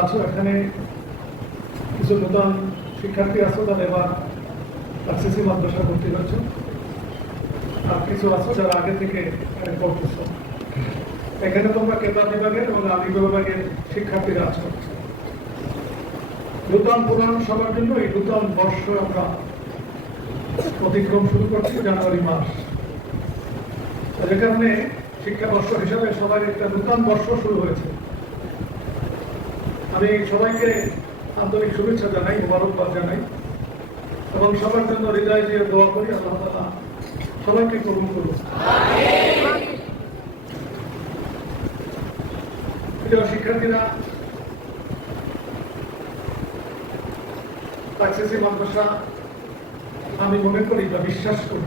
আছো এখানে কিছু নতুন শিক্ষার্থী আছো যারা এবার আরসিসি মাদ্রাসা ভর্তি হয়েছে, আর কিছু আছো যারা আগে থেকে এখানে পড়তেছো। এখানে তোমরা কেতাব বিভাগের এবং আলিম বিভাগের শিক্ষার্থীরা আছো। নূতন পুরাণ সবার জন্য এই নূতন বর্ষ আমরা অতিক্রম শুরু করছি জানুয়ারি মাস। যে কারণে শিক্ষাবর্ষ হিসাবে সবাই একটা নূতন বর্ষ শুরু হয়েছে। আমি সবাইকে আন্তরিক শুভেচ্ছা জানাই, মোবারকবাদ জানাই এবং সবার জন্য হৃদয় দিয়ে দোয়া করি আল্লাহ তাআলা সবাইকে কবুল করুন। প্রিয় শিক্ষার্থীরা, আরসিসি মাদ্রাসা আমি মনে করি বা বিশ্বাস করি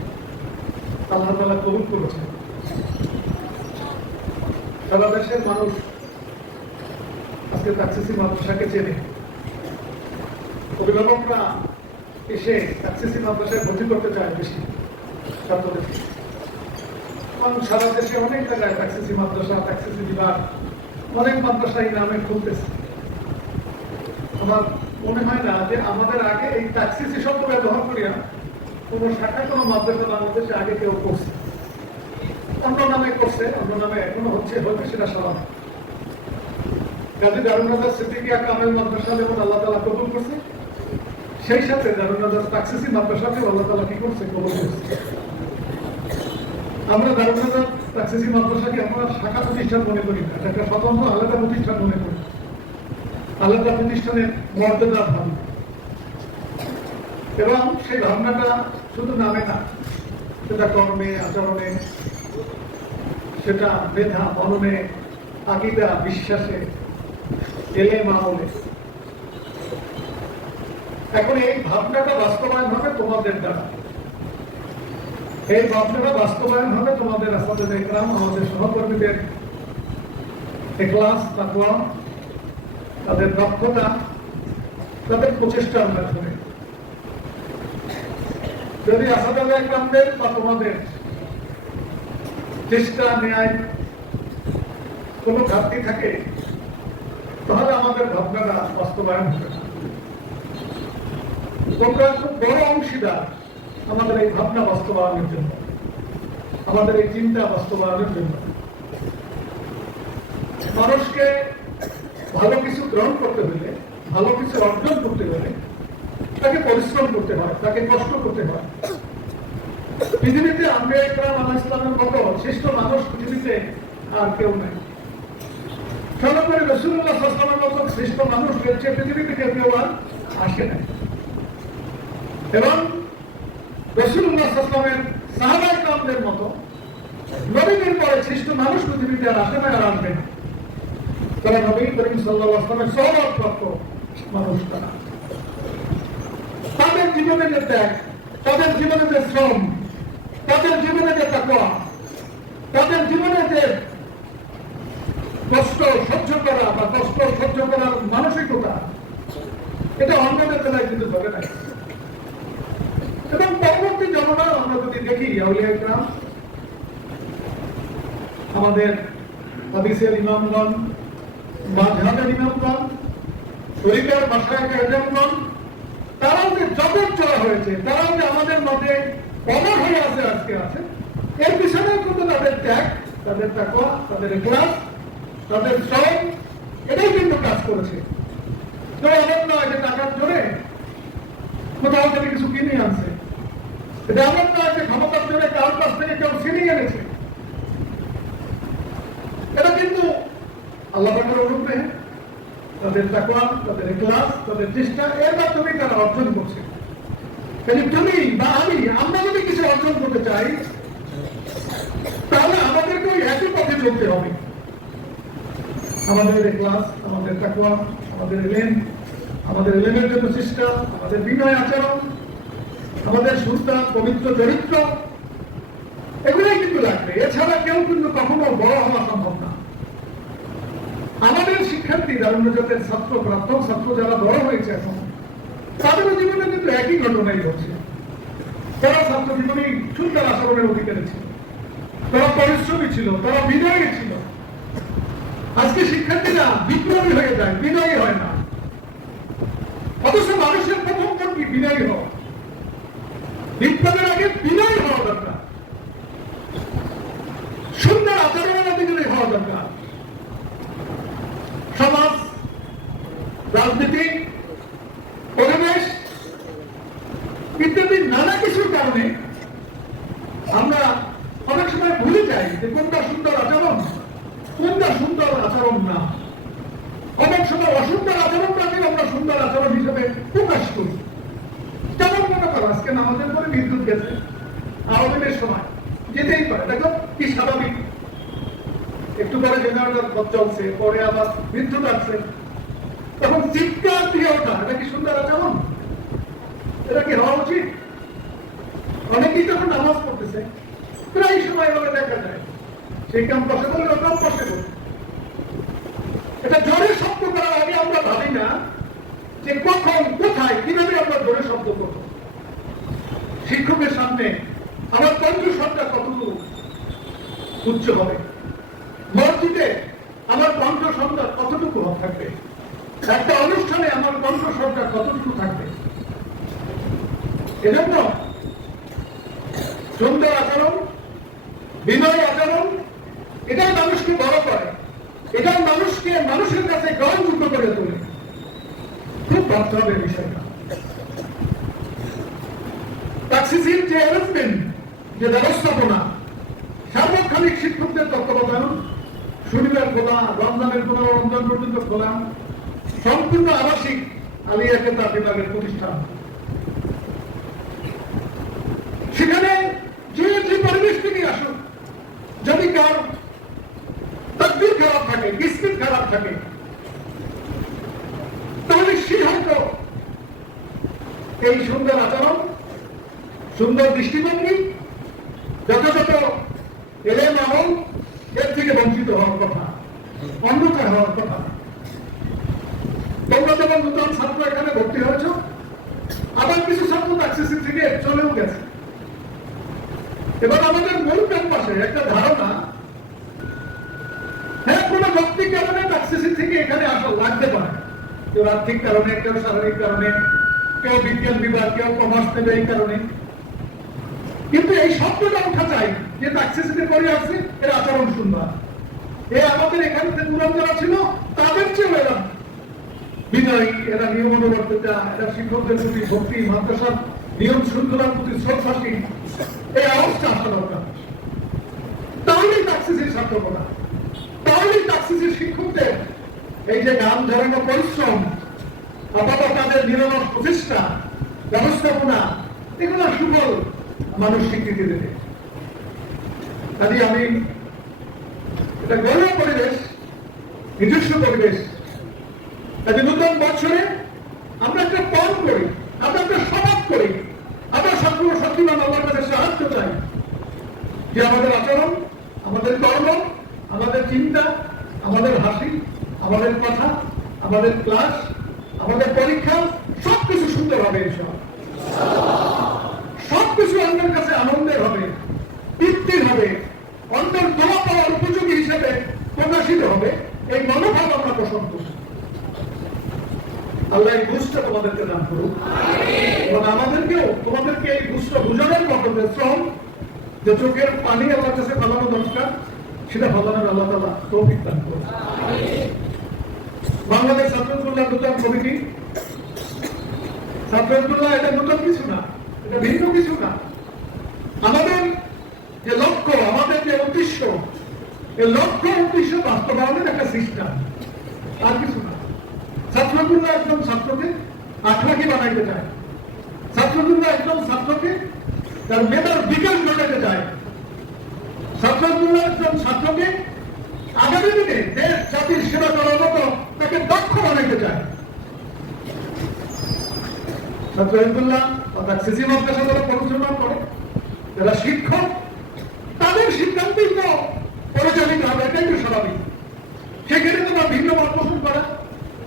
আল্লাহ তাআলা কবুল করেছেন। সারা দেশের মানুষ আজকে আরসিসি মাদ্রাসাকে চেনে। অভিভাবকরা এসে আরসিসি মাদ্রাসায় ভর্তি করতে চায় বেশি ছাত্রদেরকে, এবং সারা দেশে অনেক জায়গায় আরসিসি মাদ্রাসা, আরসিসি বিভাগ, অনেক মাদ্রাসা এই নামে খুলতেছে। আমার মনে হয় না যে আমাদের আগে এই আরসিসি শব্দ ব্যবহার করিয়া কোন শাখা কোন মাদ্রাসা বাংলাদেশে আগে কেউ করছে। অন্য নামে করছে, অন্য নামে এখনো হচ্ছে, হয়তো সেটা স্বাভাবিক। কাজী দারুন নাজাত সিদ্দিকিয়া কামেল মাদ্রাসা যেমন আল্লাহ তাআলা কবুল করছে, সেই সাথে দারুন নাজাত আরসিসি মাদ্রাসাকে আল্লাহ তাআলা কি করছে, কবুল করছে। আমরা দারুন নাজাত আরসিসি মাদ্রাসাকে আমরা শাখা প্রতিষ্ঠান মনে করি না, এটা একটা স্বতন্ত্র আলাদা প্রতিষ্ঠান মনে করি। আলাদা প্রতিষ্ঠানের মর্যাদা ভাবি, এবং সেই ভাবনাটা শুধু নামে না, সেটা কর্মে, আচরণে, সেটা মেধা, মননে, আকীদা, বিশ্বাসে, এলেম, আমলে। এখন এই ভাবনাটা বাস্তবায়ন হবে তোমাদের দ্বারা। এই ভাবনাটা বাস্তবায়ন হবে তোমাদের আসাদে ইকরাম, আমাদের সহকর্মীদের ইখলাস, তাকওয়া, তাদের দক্ষতা, তাদের প্রচেষ্টার মাধ্যমে। যদি আসাদে ইকরামদের বা তোমাদের চেষ্টা নেয় কোনো ঘাটতি থাকে, তাহলে আমাদের ভাবনাটা বাস্তবায়ন হবে না। তোমরা খুব বড় অংশীদার আমাদের এই ভাবনা বাস্তবায়নের জন্য, আমাদের এই চিন্তা বাস্তবায়নের জন্য। মানুষকে ভালো কিছু গ্রহণ করতে হলে, ভালো কিছু অর্জন করতে হলে তাকে পরিশ্রম করতে হয়, তাকে কষ্ট করতে হয়। পৃথিবীতে আম্বিয়া ইকরাম আলাইহিস সালামের মতো শ্রেষ্ঠ মানুষ পৃথিবীতে আর কেউ নাই। সর্বোপরি রাসূলুল্লাহ সাল্লাল্লাহু আলাইহি ওয়াসাল্লামের মতো শ্রেষ্ঠ মানুষ রয়েছে পৃথিবীতে, কেউ আর আসে নাই। এবং রাসূলুল্লাহ সাল্লাল্লাহু আলাইহি ওয়াসাল্লামের সাহাবায়ে কেরামদের মতো নবীদের পরে শ্রেষ্ঠ মানুষ পৃথিবীতে আর আসে না, আর আসবে না। তারা নবী করিম সাল্লাল্লাহু আলাইহি ওয়াসাল্লামের সহবৎপ্রাপ্ত মানুষ। তারা তাদের জীবনে যে ত্যাগ, তাদের জীবনে যে শ্রম, তাদের জীবনে যে তাকওয়া, তাদের জীবনে যে কষ্ট সহ্য করা বা কষ্ট সহ্য করার মানসিকতা, এটা অন্যদের বেলায় কিন্তু ঘটে নাই। এবং পরবর্তী জমানায় আমরা যদি দেখি আউলিয়া ইকরাম, আমাদের হাদিসের ইমামগণ, মাযহাবের ইমামগণ, তরিকার মাশায়েখে আযমগণ, তারাও যে জগৎ চলা হয়েছে, তারাও যে আমাদের মধ্যে অমর হয়ে আছে, আজকে আছে, এর পিছনে কিন্তু তাদের ত্যাগ, তাদের তাকওয়া, তাদের ইখলাস, তাদের শ্রম, এটাই কিন্তু কাজ করেছে। তো এমন নয় যে টাকার জোরে কোথাও থেকে কিছু কিনে আনছে, এটা এমন নয় যে ক্ষমতার জোরে কারোর কাছ থেকে কেউ ছিনিয়ে এনেছে। এটা কিন্তু আল্লাহ পাকের অনুগ্রহে, তাদের তাকওয়া, তাদের ইখলাস, তাদের চেষ্টা, এর মাধ্যমে তারা অর্জন করছে। কিন্তু তুমি বা আমি, আমরা যদি কিছু অর্জন করতে চাই, তাহলে আমাদেরকে ওই একই পথে চলতে হবে। আমাদের ইখলাস, আমাদের তাকওয়া, আমাদের ইলম, আমাদের ইলমের জন্য চেষ্টা, আমাদের বিনয় আচরণ, আমাদের শুদ্ধ পবিত্র চরিত্র, এগুলোই কিন্তু লাগবে। এছাড়া কেউ কিন্তু কখনো বড় হওয়া সম্ভব না। আমাদের শিক্ষার্থী, দারুন নাজাতের ছাত্র, প্রাক্তন ছাত্র যারা বড় হয়েছে এখন, তাদের জীবনে কিন্তু একই ঘটনাই ঘটছে। তারা ছাত্র জীবনেই সুন্দর আচরণের অধিকারী ছিল, তারা পরিশ্রমী ছিল, তারা বিনয়ী ছিল, আজকে শিক্ষার্থীরা বিপ্লবী হয়ে যায়, বিনয়ী হয় না। অথচ মানুষের প্রথম গুণ কি? বিনয়ী হওয়া। বিপ্লবের আগে বিনয়ী হওয়া দরকার, সুন্দর আচরণের অধিকারী হওয়া দরকার। সমাজ, রাজনীতি, পরিবেশ ইত্যাদি নানা কিছুর কারণে আমরা অনেক সময় ভুলে যাই যে কোনটা সুন্দর আচরণ, কোনটা সুন্দর আচরণ না। অনেক সময় অসুন্দর আচরণটাকে আমরা সুন্দর আচরণ হিসেবে প্রকাশ করি। কেমন মনে করো, আজকে নামাজের পরে বিদ্যুৎ গেছে, আওয়ামীদের সময় যেতেই পারে, দেখো কি স্বাভাবিক। একটু পরে জেনারেটর চলছে, পরে আবার বিদ্যুৎ আসছে, তখন চিৎকার দিয়ে ওঠা, এটা কি সুন্দর আচরণ? এটা কি হওয়া উচিত? অনেকেই যখন নামাজ পড়তেছে প্রায় সময় এভাবে দেখা যায়, সেই ক্যাম্পাসে বলে ওখান বসে বলে। এটা জোরে শব্দ করার আগে আমরা ভাবি না যে কখন, কোথায়, কিভাবে আমরা জোরে শব্দ করব। শিক্ষকের সামনে আমার কণ্ঠস্বরটা কতটুকু উচ্চ হবে, মসজিদে আমার কণ্ঠস্বরটা কতটুকু থাকবে, একটা অনুষ্ঠানে আমার কণ্ঠস্বরটা কতটুকু থাকবে। এজন্য সুন্দর আচরণ, বিনয় আচরণ, এটাই মানুষকে বড় করে, এটাই মানুষকে মানুষের কাছে গ্রহণযোগ্য করে তোলে। খুব ভাবতে হবে বিষয়টা। তাকসিসির যে অ্যারেঞ্জমেন্ট, যে ব্যবস্থাপনা, সার্বক্ষণিক শিক্ষকদের তত্ত্বাবধান, শনিবার খোলা, রমজানের 15 রমজান পর্যন্ত খোলা, সম্পূর্ণ আবাসিক আলিয়া কেতাব বিভাগের প্রতিষ্ঠান। সেখানে যে যে পরিবেশ থেকে আসুক, যদি কার তাকদীর খারাপ থাকে, কিসমত খারাপ থাকে, তাহলে সে হয়তো এই সুন্দর আচরণ, সুন্দর দৃষ্টিভঙ্গি, যথাযথ এলেম আমল এর থেকে বঞ্চিত হওয়ার কথা, অন্যথায় হওয়ার কথা। তোমরা যখন নতুন ছাত্র এখানে ভর্তি হয়েছ, আবার কিছু ছাত্র তাকসিসি থেকে চলেও গেছে। এবার আমাদের মূল ক্যাম্পাসে একটা ধারণা, হ্যাঁ, কোন যৌক্তিক কারণে তাকসিসি থেকে এখানে আসা লাগতে পারে, কেউ আর্থিক কারণে, কেউ শারীরিক কারণে, কেউ বিজ্ঞান বিভাগ, কেউ কমার্স নেবে এই কারণে। কিন্তু এই শব্দটা উঠা চাই যে তাকসিসিতে পড়ে আসছে, এর আচরণ সুন্দর। আমাদের এখানে পুরান যারা ছিল তাদের চেয়ে এরা বিনয়ী, এরা নিয়মানুবর্তিতা, এরা শিক্ষকদের প্রতি ভক্তি, মাদ্রাসার নিয়ম শৃঙ্খলার প্রতি শ্রদ্ধাশীল, এই অবস্থা আসা দরকার। তাহলেই তাকসিসির সার্থকতা, তাহলেই তাকসিসির শিক্ষকদের এই যে গান ঝরানো পরিশ্রম, আপাতত তাদের নিরলস প্রচেষ্টা, ব্যবস্থাপনা, এগুলো সুফল মানুষ স্বীকৃতি দেবে। কাজে আমি এটা গৌরব পরিবেশ, নিজস্ব পরিবেশ। কাজে নতুন বছরে আমরা একটা পণ করি, আমরা একটা স্বভাব করি, আমরা শক্তিমান আল্লাহর কাছে সাহায্য চাই যে আমাদের আচরণ, আমাদের কর্ম, আমাদের চিন্তা, আমাদের হাসি, আমাদের কথা, আমাদের ক্লাস, আমাদের পরীক্ষা সবকিছু সুন্দর হবে, সবকিছু অন্যের কাছে আনন্দের হবে, তৃপ্তির হবে, অন্যের দোয়া পাওয়ার উপযোগী হিসেবে প্রকাশিত হবে। এই মনোভাব আমরা পোষণ করছি। আল্লাহ এই বুঝটা তোমাদেরকে দান করুক এবং আমাদেরকেও তোমাদেরকে এই বুঝটা বুঝানোর মতো শ্রম, যে চোখের পানি আমার কাছে ফেলানো দরকার, সেটা ফলানোর আল্লাহ তাআলা তৌফিক দান করুন। বাংলাদেশ ছাত্রদুল্লাহ নতুন কমিটি, ছাত্রদুল্লাহ এটা নতুন কিছু না, এটা ভিন্ন কিছু না। আমাদের যে লক্ষ্য, আমাদের যে উদ্দেশ্য, এই লক্ষ্য উদ্দেশ্য বাস্তবায়নের একটা সিস্টেম, আর কিছু না। ছাত্রদুল্লাহ একজন ছাত্রকে আখলাকি বানাইতে চায়, ছাত্রদুল্লাহ একজন ছাত্রকে তার মেধার বিকাশ ঘটাতে চায়, ছাত্রদুল্লাহ একজন ছাত্রকে আগামী দিনে দেশ জাতির সেবা করার মতো তাকে দক্ষ বানাইতে চায়। ছাত্রদুল্লাহ অর্থাৎ সিসি মাদ্রাসা যারা পরিচালনা করে, যারা শিক্ষক, তাদের সিদ্ধান্তই তো পরিচালিত হবে, এটাই তো স্বাভাবিক। সেখানে তোমার ভিন্ন মত পোষণ করা,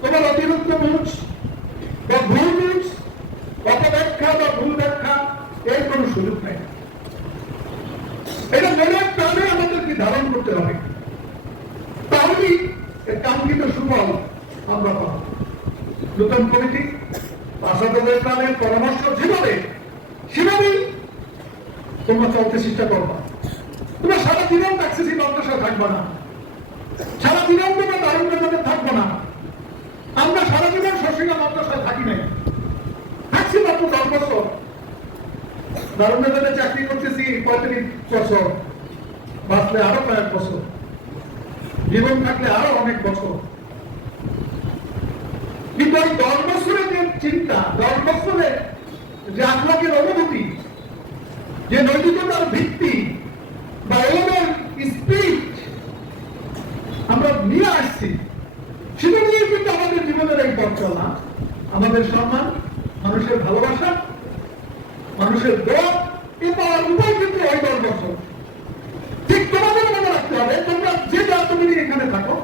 তোমার অতিরিক্ত বুঝ বা ভুল বুঝ, অপব্যাখ্যা বা ভুল ব্যাখ্যা, এর কোন সুযোগ নেই। এটা মনের প্রাণে আমাদেরকে ধারণ করতে হবে, তাহলেই নতুন কমিটি আসাদের প্রাণের পরামর্শ যেভাবে সেভাবেই তোমরা চলতে চেষ্টা করবা। তোমরা সারা জীবন ট্যাক্সিসি মাদ্রাসায় থাকবা না, সারা জীবন তোমরা দারুণ মেধাতে থাকবো না। আমরা সারা জীবন শশীলা মাদ্রাসায় থাকি নাই, থাকছি মাত্র 10 বছর। দারুণ মেধাতে চাকরি করতেছি 35 বছর, বাঁচলে আরো কয়েক বছর, জীবন থাকলে আরো অনেক বছর। কিন্তু ওই 10 বছরের যে চিন্তা, 10 বছরের যে আখলাকের অনুভূতি, যে নৈতিকতার ভিত্তি বা এলেমের স্পিরিট আমরা নিয়ে আসছি, সেটা নিয়ে কিন্তু আমাদের জীবনের এই পথ চলা, আমাদের সম্মান, মানুষের ভালোবাসা, মানুষের দোয়া, এ পাওয়ার উপায় কিন্তু ওই 10 বছর। ঠিক তোমাদের মনে রাখতে হবে, তোমরা যে যা তুমি এখানে থাকো,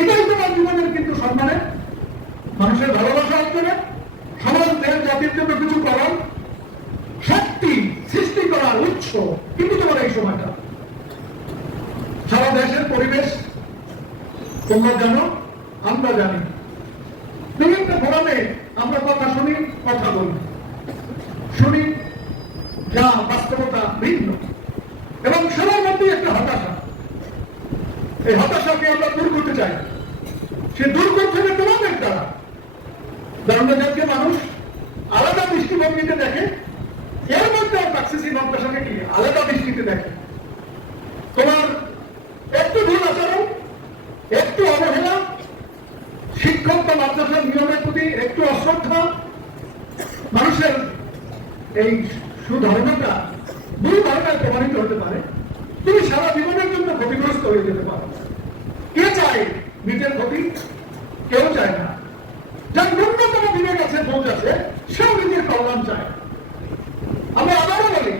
এটাই তোমার জীবনের কিন্তু সম্মানের, মানুষের ভালোবাসা অর্জনে, সমাজ দেশ জাতির জন্য কিছু করার শক্তি সৃষ্টি করার উৎস কিন্তু তোমার এই সময়টা। সারা দেশের পরিবেশ তোমরা জানো, আমরা জানি। বিভিন্ন ফোরামে আমরা কথা শুনি, কথা বলি, শুনি যা বাস্তবতা ভিন্ন, এবং সবার মধ্যে একটা হতাশা। এই হতাশাকে আমরা দূর করতে চাই। সে দূর করতে হবে তোমাদের দ্বারা। ধর্মজাতীয় মানুষ আলাদা দৃষ্টিভঙ্গিতে দেখে, এর মধ্যে ট্যাক্সিসি মাদ্রাসাকে কি আলাদা দৃষ্টিতে দেখে। তোমার একটু ভুল আচরণ, একটু অবহেলা, শিক্ষক বা মাদ্রাসার নিয়মের প্রতি একটু অশ্রদ্ধা, মানুষের এই সুধারণাটা ভুল ধারণায় প্রমাণিত হতে পারে। তুমি সারা জীবনের জন্য ক্ষতিগ্রস্ত হয়ে যেতে পারো। কে চায় নিজের ক্ষতি? কেউ চায় না। যার ন্যূনতম বিবেক আছে, বোঝ আছে, সেও নিজের কল্যাণ চায়। আমরা আবারও বলি,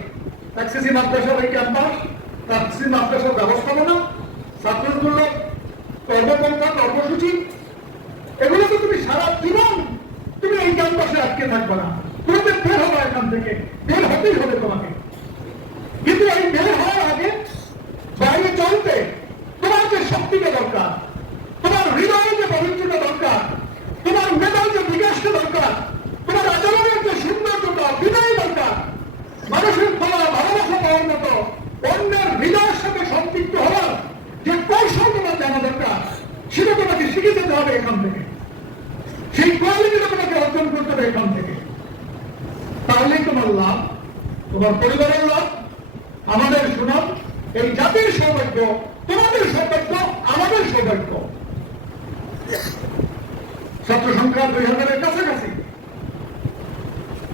ট্যাক্সিসি মাদ্রাসার এই ক্যাম্পাস, ট্যাক্সি মাদ্রাসার ব্যবস্থাপনা, ছাত্রগুলো কর্মপন্থা, কর্মসূচি, এগুলো তো তুমি সারা জীবন তুমি এই ক্যাম্পাসে আটকে থাকবে না। তোমাদের বের হবে এখান থেকে, বের হতেই হবে তোমাকে। কিন্তু এই বের হওয়ার আগে বাইরে চলতে তোমার যে শক্তিটা দরকার, তোমার হৃদয়ের যে পবিত্রতা দরকার, তোমার মেধার যে বিকাশটা দরকার, তোমার আচরণের যে সৌন্দর্যতা, বিনয় দরকার, মানুষের খোলা ভালোবাসা পাওয়ার মতো অন্যের হৃদয়ের সাথে সম্পৃক্ত হওয়ার যে কৌশল তোমার জানা দরকার, সেটা তোমাকে শিখে যেতে হবে এখান থেকে। সেই কোয়ালিটিটা তোমাকে অর্জন করতে হবে এখান থেকে। তাহলেই তোমার লাভ, তোমার পরিবারের লাভ, আমাদের সুনাম, এই জাতির সৌভাগ্য, তোমাদের সৌভাগ্য, আমাদের সৌভাগ্য। ছাত্র সংখ্যা 2000-এর কাছাকাছি।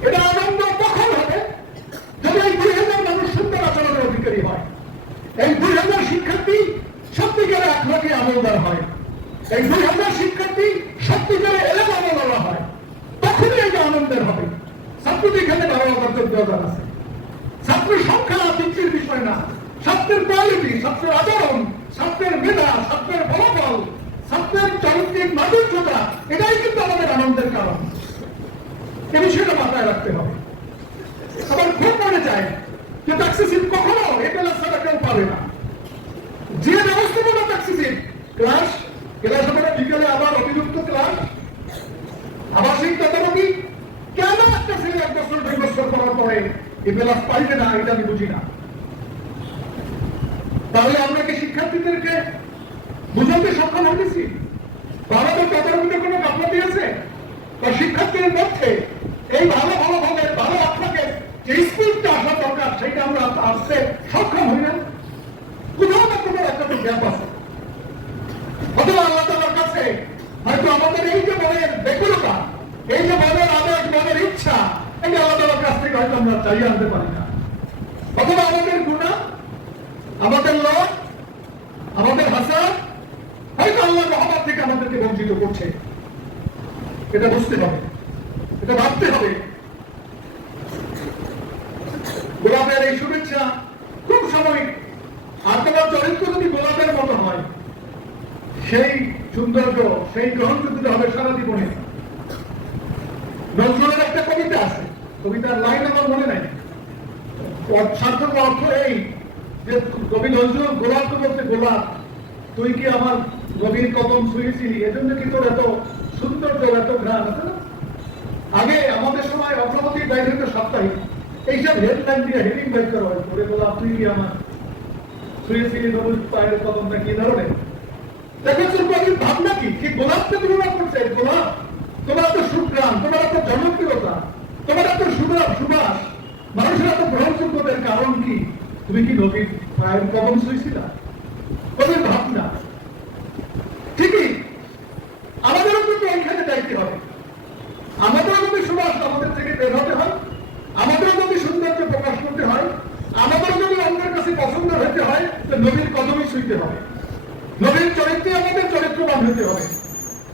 এটা আনন্দ কখন হবে? যদি এই 2000 মানুষ সুন্দর আচরণের অধিকারী হয়, এই 2000 শিক্ষার্থী সত্যিকারে আখলাকি আমলদার হয়, এই 2000 শিক্ষার্থী সত্যিকারে এলেম আমলদার হয়, তখনই এটা আনন্দের হবে। ছাত্রদের এখানে 12,000 আছে। ছাত্রের সংখ্যা বৃদ্ধির বিষয় না, ছাত্রের কোয়ালিটি, ছাত্রের আচরণ, ছাত্রের মেধা, ছাত্রের ফলাফল, ছাত্রের চারিত্রিক মাধুর্যতা, এটাই কিন্তু আমাদের আনন্দের কারণ। এ বিষয়টা মাথায় রাখতে হবে। আবার খুব মনে যায় যে ট্যাক্সিসিপ কখনো এটা ছাড়া কেউ পাবে না। যে ব্যবস্থাপনা ট্যাক্সিসিপ ক্লাস হবে বিকেলে, আবার অতিরিক্ত ক্লাস, আবাসিক তদারকি, কেন একটা ছেলে 1 বছর 2 বছর করার পরে এই ক্লাস পাইবে না, এটা আমি বুঝি না। তাহলে আমরা কি শিক্ষার্থীদেরকে বুঝাতে সক্ষম হয়েছি? আমাদের তদারকিতে কোনো গাফলতি আছে? বা শিক্ষার্থীদের মধ্যে এই ভালো ভালোভাবে ভালো আপনাকে যে স্পিরিটটা আসা দরকার, সেটা আমরা আসতে সক্ষম হই না। কোথাও না কোথাও একটা গ্যাপ আছে। অথবা আল্লাহ তাআলার কাছে হয়তো আমাদের এই যে মনের ব্যাকুলতা, এই যে মনের আবেগ, মনের ইচ্ছা, এটা আল্লাহ তাআলার কাছ থেকে হয়তো আমরা চাইয়ে আনতে পারি না। অথবা আমাদের গুনাহ, আমাদের লোভ, আমাদের হাসাদ হয়তো আল্লাহর রহমত থেকে আমাদেরকে বঞ্চিত করছে। এটা বুঝতে হবে, এটা ভাবতে হবে। গোলাপের এই শুভেচ্ছা খুব সাময়িক, আর তোমার চরিত্র যদি গোলাপের মতো হয়, সেই সৌন্দর্য, সেই গ্রহণযোগ্যতা হবে সারা জীবনে। নজরুলের একটা কবিতা আছে, কবিতার লাইন আমার মনে নাই, সার্থক অর্থ এই যে কবি নজরুল গোলাপকে বলতে, গোলাপ তুই কি আমার নবীর কদম ছুঁয়েছিলি, এজন্য কি তোর এত সৌন্দর্য এত ঘ্রাণ আছে না। আগে আমাদের সময় অগ্রগতির দায়ী হইতো সাপ্তাহিক, এইসব হেডলাইন দিয়ে হেডিং বাইক করা হয়, করে বলা তুই কি আমার শুয়েছিলি নবুজ পায়ের কদম নাকি এ ধরনের। দেখো চুলবাগির ভাবনা কি, কি গোলাপকে তুলনা করছে। গোলাপ তোমার এত সুগ্রাম, তোমার এত জনপ্রিয়তা, তোমার এত সুবাস, মানুষের এত গ্রহণযোগ্যতার কারণ কি? তুমি কি নবীর পায়ের কদম শুয়েছিলা? কবির ভাবনা ঠিকই। আমাদেরও কিন্তু এইখানে দায়িত্ব হবে। আমাদেরও যদি সুবাস আমাদের থেকে বের হতে হয়, আমাদেরও যদি সৌন্দর্য প্রকাশ করতে হয়, আমাদেরও যদি অন্যের কাছে পছন্দ হতে হয়, তো নবীর কদমই শুইতে হবে। নবীর চরিত্রে আমাদের চরিত্রবান হতে হবে,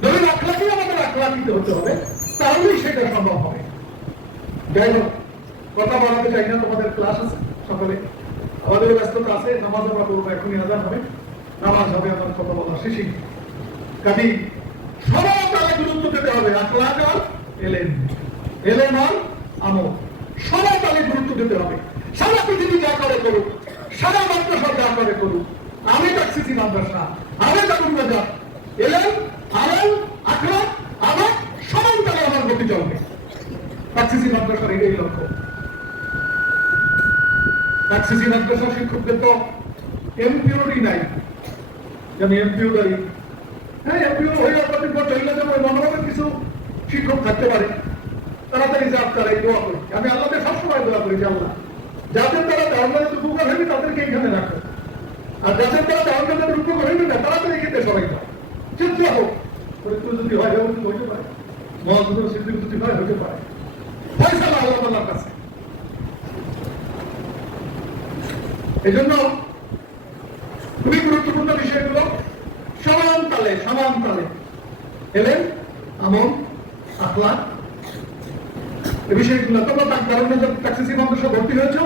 নবীর আখলাকে আমাদের আখলাকিত হতে হবে, তাহলেই সেটা সম্ভব হবে। যাই হোক, কথা বাড়াতে চাই না, তোমাদের ক্লাস আছে সকালে, আমাদের ব্যস্ততা আছে, নামাজ আমরা করবো, এখনই আজান হবে, নামাজ হবে, আমার কথা বলা শেষই। কাজে সবার তারা গুরুত্ব দিতে হবে, আখলাক আর এলেন, এলেন আর আমল, সবার তালে গুরুত্ব দিতে হবে। সারা পৃথিবী যা করে করুক, সারা মাদ্রাসা যা করে করুক, আমি তাকসিসি মাদ্রাসা, আমি তাকুন বাজার, এলেন আমল আখলাক আমার সমান তালে আমার গতি চলবে। তাকসিসি মাদ্রাসার এই লক্ষ্য। তাকসিসি মাদ্রাসার শিক্ষকদের তো এমপিওরই নাই, যেন এমপিও দাঁড়ি। হ্যাঁ, এমপিও হয়ে আপনাদের চলে যাবো, মনোভাবের কিছু শিক্ষক থাকতে পারে, তাড়াতাড়ি যাক, তারা এই দোয়া করি। আমি আল্লাহকে সবসময় দোয়া করি যে আল্লাহ যাদের তারা ধারণার উপকার হয়নি তাদেরকে এখানে রাখো, আর যাদের তারা ধারণার উপকার হয়নি না তাড়াতাড়ি খেতে সবাই যাও, চিন্তা হোক মৃত্যু যদি হয় হতে পারে, মহাজুদের স্মৃতি যদি হয় হতে পারে, ফয়সালা আল্লাহ তাআলার কাছে। এই জন্য খুবই গুরুত্বপূর্ণ বিষয়গুলো সমান তালে এলেন আমল আখলাক এই বিষয়গুলো। তোমরা তাকসিসি মাদ্রাসা ভর্তি হয়েছ,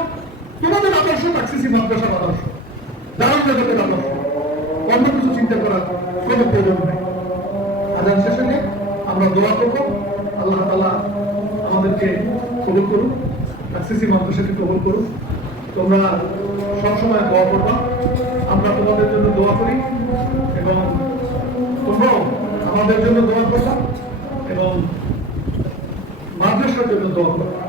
তোমাদের আদর্শ তাকসিসি মাদ্রাসার আদর্শ, দারুণ জগতের আদর্শ, অন্য কিছু চিন্তা করার কোনো প্রয়োজন নেই। আজান শেষে নিয়ে আমরা দোয়া করবো, আল্লাহ তাআলা আমাদেরকে কবুল করুন, তাকসিসি মাদ্রাসাকে কবুল করুন। তোমরা সবসময় দোয়া করবা, আমরা তোমাদের জন্য দোয়া করি, এবং তোমরাও আমাদের জন্য দোয়া করবা এবং মাদ্রাসার জন্য দোয়া করবা।